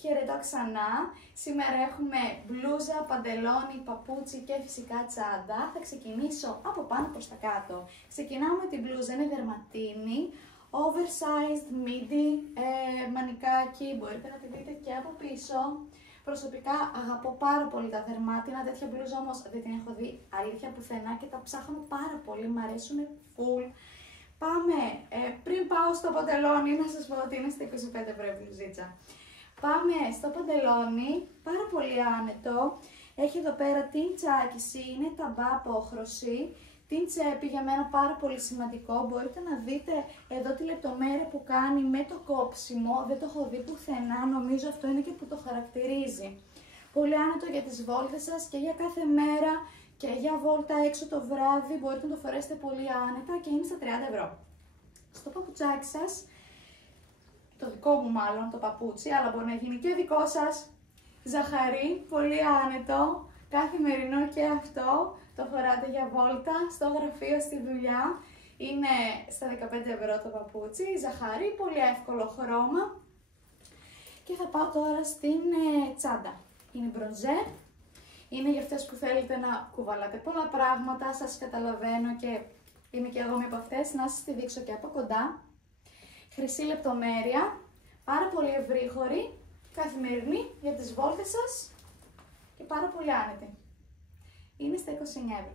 Χαιρετώ ξανά. Σήμερα έχουμε μπλούζα, παντελόνι, παπούτσι και φυσικά τσάντα. Θα ξεκινήσω από πάνω προς τα κάτω. Ξεκινάω με την μπλούζα, είναι δερματίνη, oversized, midi, μανικάκι, μπορείτε να τη δείτε και από πίσω. Προσωπικά αγαπώ πάρα πολύ τα δερμάτινα, τέτοια μπλούζα όμως δεν την έχω δει αλήθεια πουθενά και τα ψάχνω πάρα πολύ, μου αρέσουν full. Πάμε, πριν πάω στο παντελόνι, να σας πω ότι είναι στα 25 ευρώ η μπλουζίτσα. Πάμε στο παντελόνι, πάρα πολύ άνετο, έχει εδώ πέρα την τσάκιση, είναι ταμπά απόχρωση, την τσέπη για μένα πάρα πολύ σημαντικό, μπορείτε να δείτε εδώ τη λεπτομέρεια που κάνει με το κόψιμο, δεν το έχω δει πουθενά, νομίζω αυτό είναι και που το χαρακτηρίζει. Πολύ άνετο για τις βόλτες σας και για κάθε μέρα και για βόλτα έξω το βράδυ, μπορείτε να το φορέσετε πολύ άνετα και είναι στα 30 ευρώ. Στο παπουτσάκι σας, το δικό μου μάλλον το παπούτσι, αλλά μπορεί να γίνει και δικό σας, ζαχαρί, πολύ άνετο, καθημερινό και αυτό, το φοράτε για βόλτα, στο γραφείο, στη δουλειά, είναι στα 15 ευρώ το παπούτσι, ζαχαρί, πολύ εύκολο χρώμα. Και θα πάω τώρα στην τσάντα, είναι μπρονζέ, είναι για αυτές που θέλετε να κουβαλάτε πολλά πράγματα, σας καταλαβαίνω και είμαι και εγώ μία από αυτές, να σας τη δείξω και από κοντά. Χρυσή λεπτομέρεια, πάρα πολύ ευρύχωρη, καθημερινή για τις βόλτες σας και πάρα πολύ άνετη. Είναι στα 29 ευρώ.